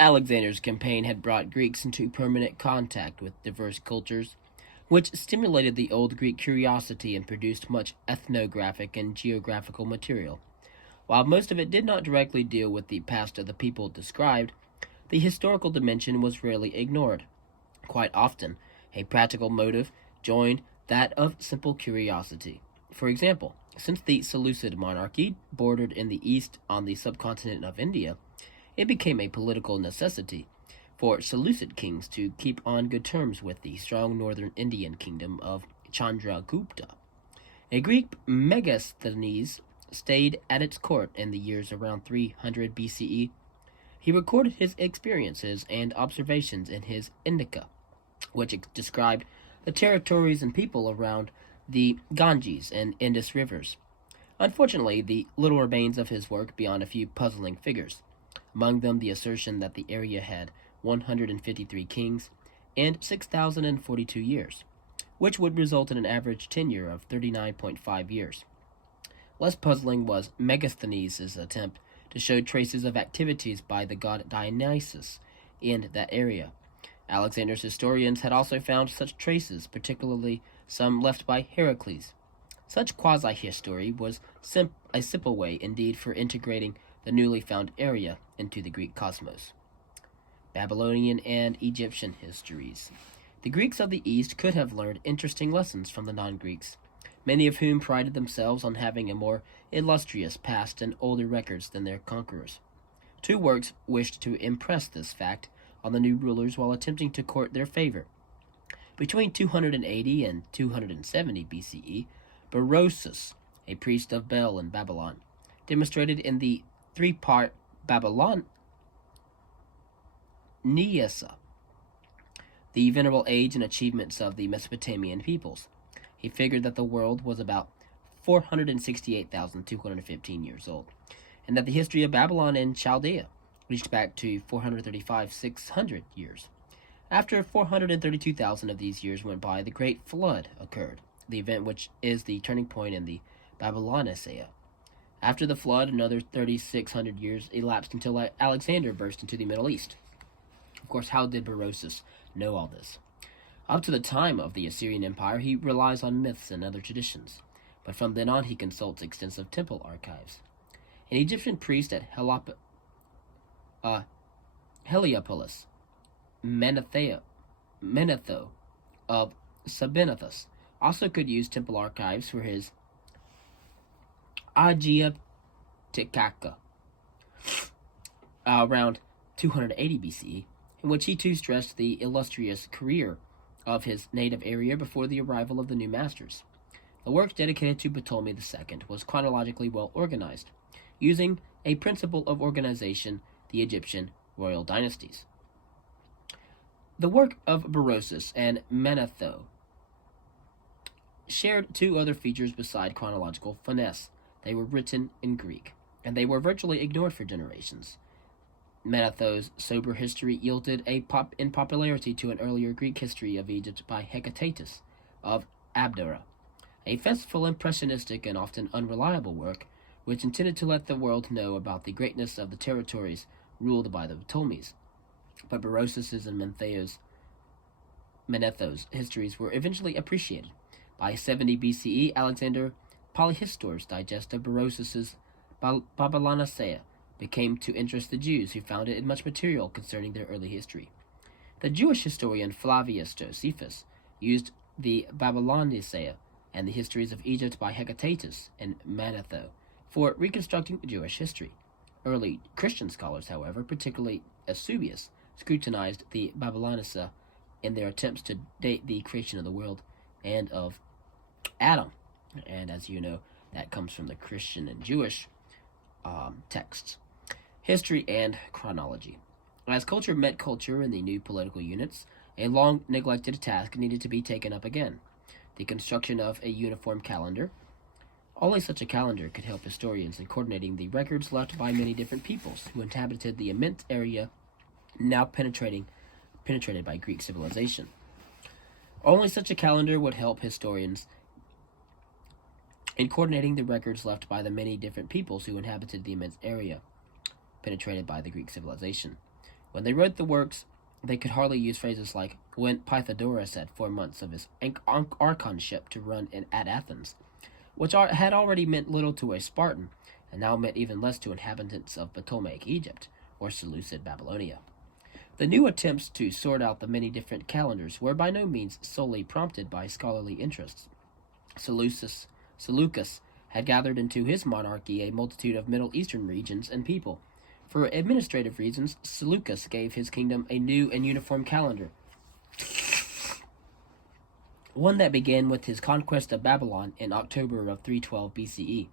Alexander's campaign had brought Greeks into permanent contact with diverse cultures, which stimulated the old Greek curiosity and produced much ethnographic and geographical material. While most of it did not directly deal with the past of the people described, the historical dimension was rarely ignored. Quite often, a practical motive joined that of simple curiosity. For example, since the Seleucid monarchy bordered in the east on the subcontinent of India, it became a political necessity for Seleucid kings to keep on good terms with the strong northern Indian kingdom of Chandragupta. A Greek Megasthenes stayed at its court in the years around 300 BCE. He recorded his experiences and observations in his Indica, which described the territories and people around the Ganges and Indus rivers. Unfortunately, the little remains of his work beyond a few puzzling figures, among them the assertion that the area had 153 kings and 6,042 years, which would result in an average tenure of 39.5 years. Less puzzling was Megasthenes' attempt to show traces of activities by the god Dionysus in that area. Alexander's historians had also found such traces, particularly some left by Heracles. Such quasi-history was a simple way, indeed, for integrating the newly found area into the Greek cosmos. Babylonian and Egyptian histories. The Greeks of the East could have learned interesting lessons from the non-Greeks, many of whom prided themselves on having a more illustrious past and older records than their conquerors. Two works wished to impress this fact on the new rulers while attempting to court their favor. Between 280 and 270 BCE, Berosus, a priest of Bel in Babylon, demonstrated in the three-part Babylon Niesa the venerable age and achievements of the Mesopotamian peoples. He figured that the world was about 468,215 years old, and that the history of Babylon and Chaldea reached back to 435,600 years. After 432,000 of these years went by, the Great Flood occurred, the event which is the turning point in the Babylonisaea. After the flood, another 3,600 years elapsed until Alexander burst into the Middle East. Of course, how did Berosus know all this? Up to the time of the Assyrian Empire, he relies on myths and other traditions, but from then on he consults extensive temple archives. An Egyptian priest at Heliopolis, Menetho of Sabinithus, also could use temple archives for his Agia Tikaka around 280 BCE, in which he too stressed the illustrious career of his native area before the arrival of the new masters. The work dedicated to Ptolemy II was chronologically well organized, using a principle of organization, the Egyptian royal dynasties. The work of Berosus and Manetho shared two other features beside chronological finesse. They were written in Greek, and they were virtually ignored for generations. Manetho's sober history yielded in popularity to an earlier Greek history of Egypt by Hecatatus of Abdera, a fanciful, impressionistic, and often unreliable work which intended to let the world know about the greatness of the territories ruled by the Ptolemies. But Berosus's and Manetho's histories were eventually appreciated. By 70 BCE, Alexander Polyhistor's digest of Berosus's Babylonisaea became to interest the Jews, who found it in much material concerning their early history. The Jewish historian Flavius Josephus used the Babylonisaea and the histories of Egypt by Hecatatus and Manetho for reconstructing Jewish history. Early Christian scholars, however, particularly Eusebius, scrutinized the Babylonisaea in their attempts to date the creation of the world and of Adam. And as you know, that comes from the Christian and Jewish texts. History and chronology. As culture met culture in the new political units, a long neglected task needed to be taken up again: the construction of a uniform calendar. Only such a calendar could help historians in coordinating the records left by many different peoples who inhabited the immense area now penetrated by Greek civilization. Only such a calendar would help historians in coordinating the records left by the many different peoples who inhabited the immense area penetrated by the Greek civilization. When they wrote the works, they could hardly use phrases like when Pythagoras had 4 months of his archonship to run at Athens, which had already meant little to a Spartan, and now meant even less to inhabitants of Ptolemaic Egypt or Seleucid Babylonia. The new attempts to sort out the many different calendars were by no means solely prompted by scholarly interests. Seleucus had gathered into his monarchy a multitude of Middle Eastern regions and people. For administrative reasons, Seleucus gave his kingdom a new and uniform calendar, one that began with his conquest of Babylon in October of 312 BCE.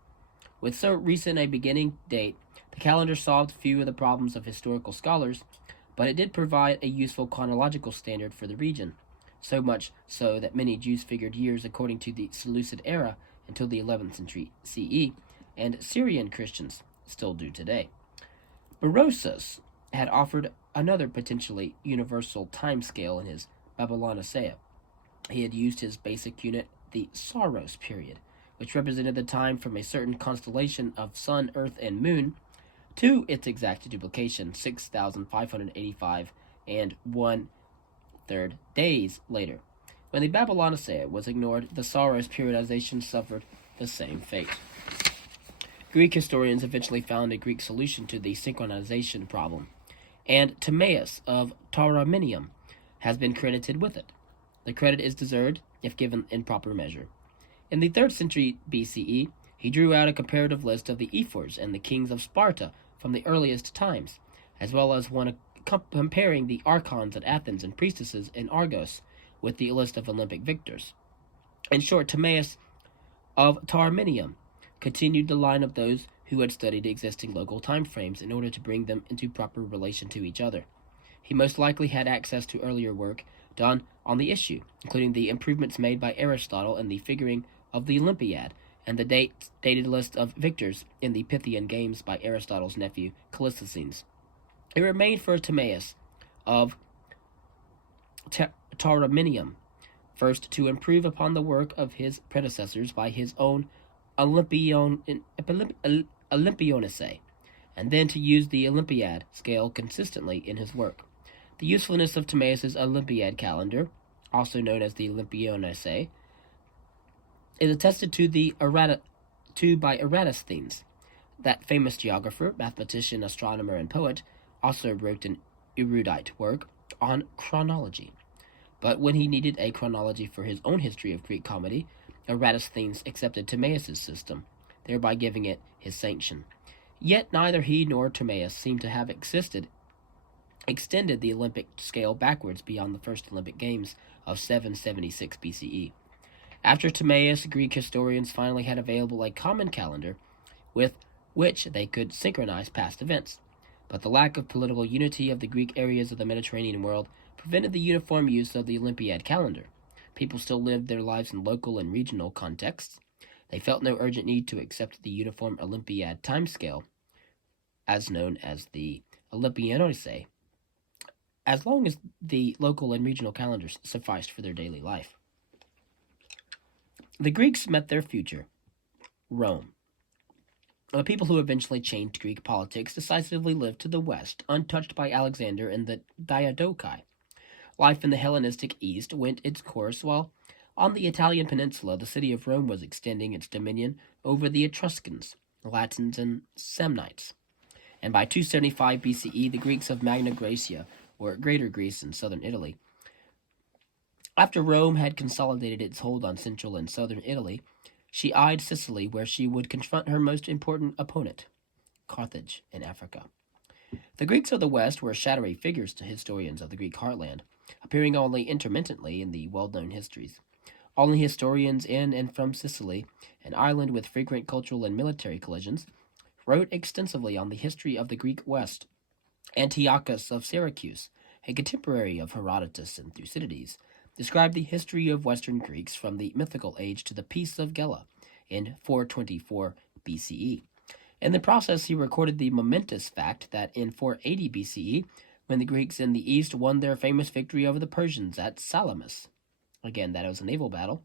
With so recent a beginning date, the calendar solved few of the problems of historical scholars, but it did provide a useful chronological standard for the region, so much so that many Jews figured years according to the Seleucid era until the 11th century CE, and Syrian Christians still do today. Berosus had offered another potentially universal time scale in his Babylonicea. He had used his basic unit, the Saros period, which represented the time from a certain constellation of Sun, Earth, and Moon to its exact duplication, 6,585 and 1/3 days later. When the Babylonicea was ignored, the Saros periodization suffered the same fate. Greek historians eventually found a Greek solution to the synchronization problem, and Timaeus of Tauromenium has been credited with it. The credit is deserved if given in proper measure. In the 3rd century BCE, he drew out a comparative list of the ephors and the kings of Sparta from the earliest times, as well as one comparing the archons at Athens and priestesses in Argos with the list of Olympic victors. In short, Timaeus of Tauromenium continued the line of those who had studied existing local time frames in order to bring them into proper relation to each other. He most likely had access to earlier work done on the issue, including the improvements made by Aristotle in the figuring of the Olympiad, and the dated list of victors in the Pythian Games by Aristotle's nephew Callisthenes. It remained for Timaeus of Tauromenium first to improve upon the work of his predecessors by his own Olympionicee, and then to use the Olympiad scale consistently in his work. The usefulness of Timaeus's Olympiad calendar, also known as the Olympionicee, is attested by Eratosthenes. That famous geographer, mathematician, astronomer, and poet also wrote an erudite work on chronology. But when he needed a chronology for his own history of Greek comedy, Eratosthenes accepted Timaeus's system, thereby giving it his sanction. Yet neither he nor Timaeus seem to have extended the Olympic scale backwards beyond the first Olympic Games of 776 BCE. After Timaeus, Greek historians finally had available a common calendar with which they could synchronize past events, but the lack of political unity of the Greek areas of the Mediterranean world prevented the uniform use of the Olympiad calendar. People still lived their lives in local and regional contexts. They felt no urgent need to accept the uniform Olympiad timescale, as known as the Olympionicee, as long as the local and regional calendars sufficed for their daily life. The Greeks met their future, Rome. The people who eventually changed Greek politics decisively lived to the west, untouched by Alexander and the Diadochi. Life in the Hellenistic East went its course, while on the Italian peninsula the city of Rome was extending its dominion over the Etruscans, Latins, and Samnites. And by 275 BCE, the Greeks of Magna Graecia, or Greater Greece in southern Italy. After Rome had consolidated its hold on central and southern Italy, she eyed Sicily, where she would confront her most important opponent, Carthage in Africa. The Greeks of the West were shadowy figures to historians of the Greek heartland, appearing only intermittently in the well-known histories. Only historians in and from Sicily, an island with frequent cultural and military collisions, wrote extensively on the history of the Greek West. Antiochus of Syracuse, a contemporary of Herodotus and Thucydides, described the history of Western Greeks from the mythical age to the Peace of Gela in 424 BCE. In the process, he recorded the momentous fact that in 480 BCE, when the Greeks in the east won their famous victory over the Persians at Salamis, again, that was a naval battle,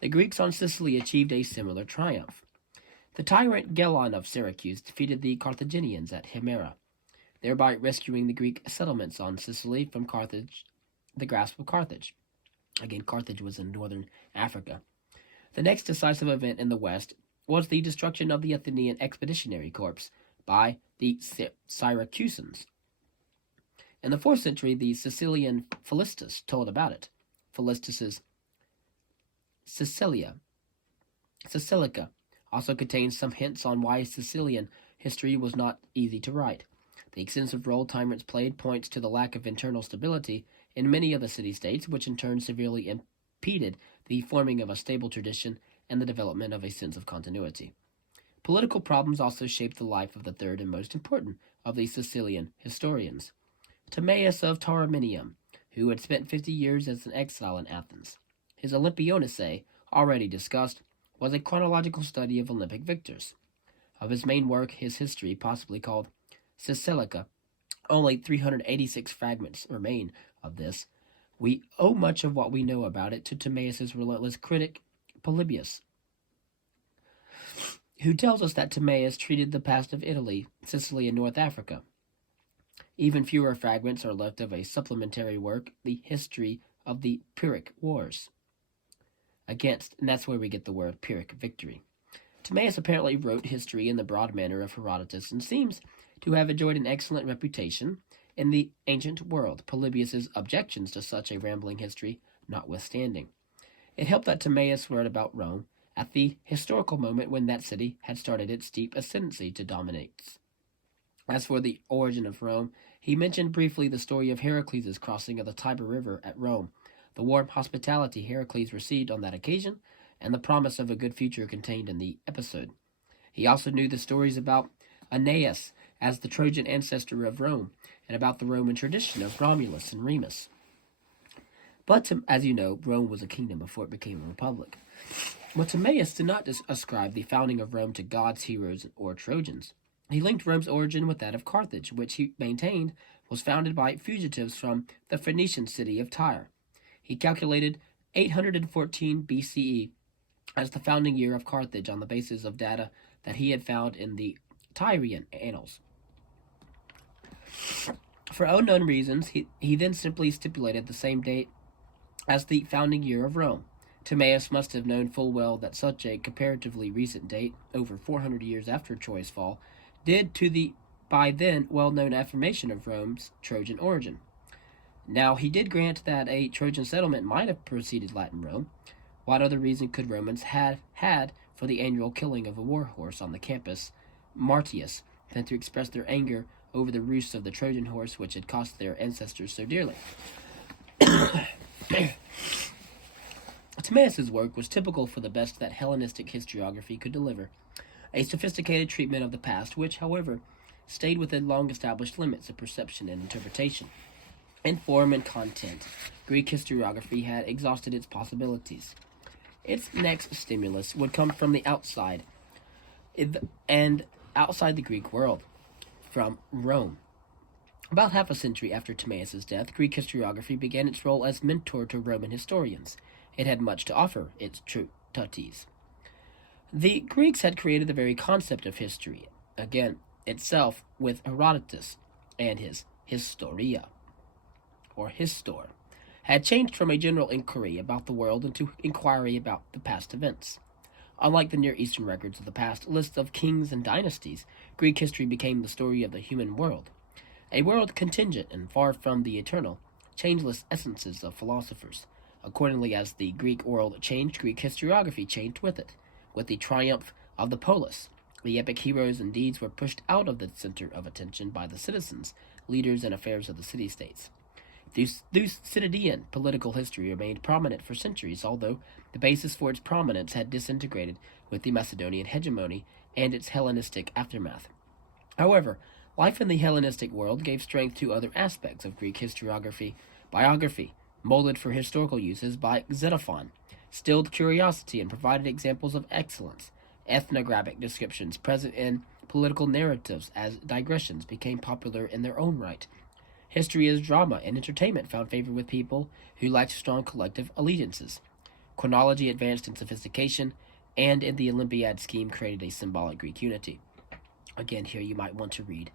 the Greeks on Sicily achieved a similar triumph. The tyrant Gelon of Syracuse defeated the Carthaginians at Himera. thereby rescuing the Greek settlements on Sicily from the grasp of Carthage. Again, Carthage was in northern Africa. The next decisive event in the West was the destruction of the Athenian Expeditionary Corps by the Syracusans. In the 4th century, the Sicilian Philistus told about it. Philistus's Sicilia, Sicilica, also contains some hints on why Sicilian history was not easy to write. The extensive role tyrants played points to the lack of internal stability in many of the city-states, which in turn severely impeded the forming of a stable tradition and the development of a sense of continuity. Political problems also shaped the life of the third and most important of the Sicilian historians, Timaeus of Tauromenium, who had spent 50 years as an exile in Athens. His Olympiodyssey, already discussed, was a chronological study of Olympic victors. Of his main work, his history, possibly called Sicilica, only 386 fragments remain of this. We owe much of what we know about it to Timaeus' relentless critic, Polybius, who tells us that Timaeus treated the past of Italy, Sicily, and North Africa. Even fewer fragments are left of a supplementary work, the history of the Pyrrhic Wars. And that's where we get the word Pyrrhic victory. Timaeus apparently wrote history in the broad manner of Herodotus and seems to have enjoyed an excellent reputation in the ancient world, Polybius's objections to such a rambling history notwithstanding. It helped that Timaeus wrote about Rome at the historical moment when that city had started its steep ascendancy to dominate. As for the origin of Rome, he mentioned briefly the story of Heracles' crossing of the Tiber River at Rome, the warm hospitality Heracles received on that occasion, and the promise of a good future contained in the episode. He also knew the stories about Aeneas as the Trojan ancestor of Rome, and about the Roman tradition of Romulus and Remus. But, as you know, Rome was a kingdom before it became a republic. But Timaeus did not ascribe the founding of Rome to gods, heroes, or Trojans. He linked Rome's origin with that of Carthage, which he maintained was founded by fugitives from the Phoenician city of Tyre. He calculated 814 BCE as the founding year of Carthage on the basis of data that he had found in the Tyrian annals. For unknown reasons, he then simply stipulated the same date as the founding year of Rome. Timaeus must have known full well that such a comparatively recent date, over 400 years after Troy's fall, did to the by then well-known affirmation of Rome's Trojan origin. Now, he did grant that a Trojan settlement might have preceded Latin Rome. What other reason could Romans have had for the annual killing of a war horse on the campus Martius than to express their anger over the ruse of the Trojan horse which had cost their ancestors so dearly? Timaeus' work was typical for the best that Hellenistic historiography could deliver, a sophisticated treatment of the past which, however, stayed within long-established limits of perception and interpretation. In form and content, Greek historiography had exhausted its possibilities. Its next stimulus would come from the outside, and outside the Greek world, from Rome. About half a century after Timaeus' death, Greek historiography began its role as mentor to Roman historians. It had much to offer its tutees. The Greeks had created the very concept of history, again, itself, with Herodotus and his Historia, or Histor, had changed from a general inquiry about the world into inquiry about the past events. Unlike the Near Eastern records of the past lists of kings and dynasties, Greek history became the story of the human world, a world contingent and far from the eternal, changeless essences of philosophers. Accordingly, as the Greek world changed, Greek historiography changed with it. With the triumph of the polis, the epic heroes and deeds were pushed out of the center of attention by the citizens, leaders, and affairs of the city-states. Thucydidean political history remained prominent for centuries, although the basis for its prominence had disintegrated with the Macedonian hegemony and its Hellenistic aftermath. However, life in the Hellenistic world gave strength to other aspects of Greek historiography. Biography, molded for historical uses by Xenophon, stilled curiosity and provided examples of excellence. Ethnographic descriptions present in political narratives as digressions became popular in their own right. History as drama and entertainment found favor with people who lacked strong collective allegiances. Chronology advanced in sophistication, and in the Olympiad scheme created a symbolic Greek unity. Again, here you might want to read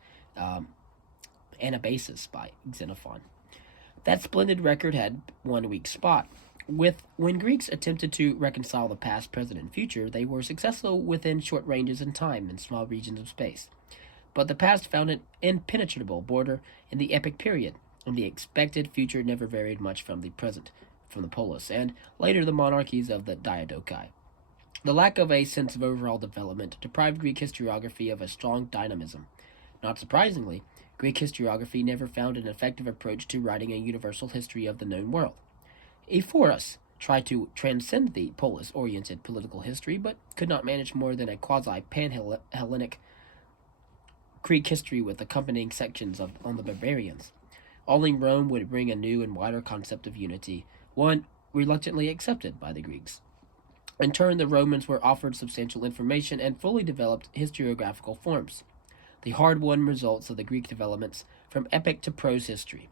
Anabasis by Xenophon. That splendid record had one weak spot. When Greeks attempted to reconcile the past, present, and future, they were successful within short ranges in time and small regions of space. But the past found an impenetrable border in the epic period, and the expected future never varied much from the present, from the polis, and later the monarchies of the Diadochi. The lack of a sense of overall development deprived Greek historiography of a strong dynamism. Not surprisingly, Greek historiography never found an effective approach to writing a universal history of the known world. Ephorus tried to transcend the polis-oriented political history, but could not manage more than a quasi-pan-Hellenic Greek history with accompanying sections on the barbarians. Only Rome would bring a new and wider concept of unity, one reluctantly accepted by the Greeks. In turn, the Romans were offered substantial information and fully developed historiographical forms, the hard-won results of the Greek developments from epic to prose history.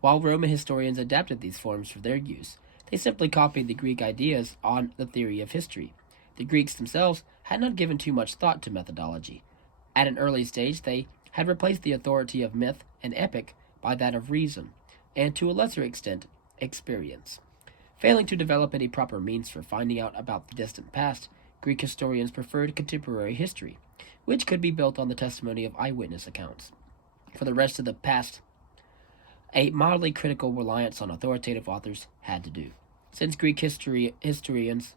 While Roman historians adapted these forms for their use, they simply copied the Greek ideas on the theory of history. The Greeks themselves had not given too much thought to methodology. At an early stage, they had replaced the authority of myth and epic by that of reason, and to a lesser extent, experience. Failing to develop any proper means for finding out about the distant past, Greek historians preferred contemporary history, which could be built on the testimony of eyewitness accounts. For the rest of the past, a mildly critical reliance on authoritative authors had to do. Since Greek historians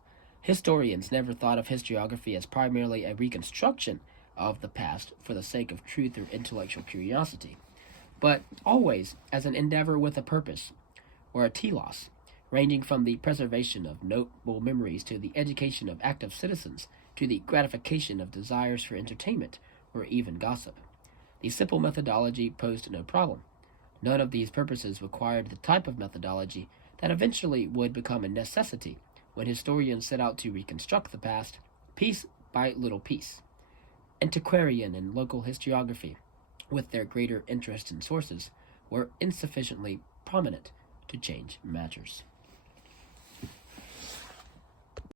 never thought of historiography as primarily a reconstruction of the past for the sake of truth or intellectual curiosity, but always as an endeavor with a purpose, or a telos, ranging from the preservation of notable memories to the education of active citizens to the gratification of desires for entertainment or even gossip. The simple methodology posed no problem. None of these purposes required the type of methodology that eventually would become a necessity when historians set out to reconstruct the past, piece by little piece. Antiquarian and local historiography, with their greater interest in sources, were insufficiently prominent to change matters.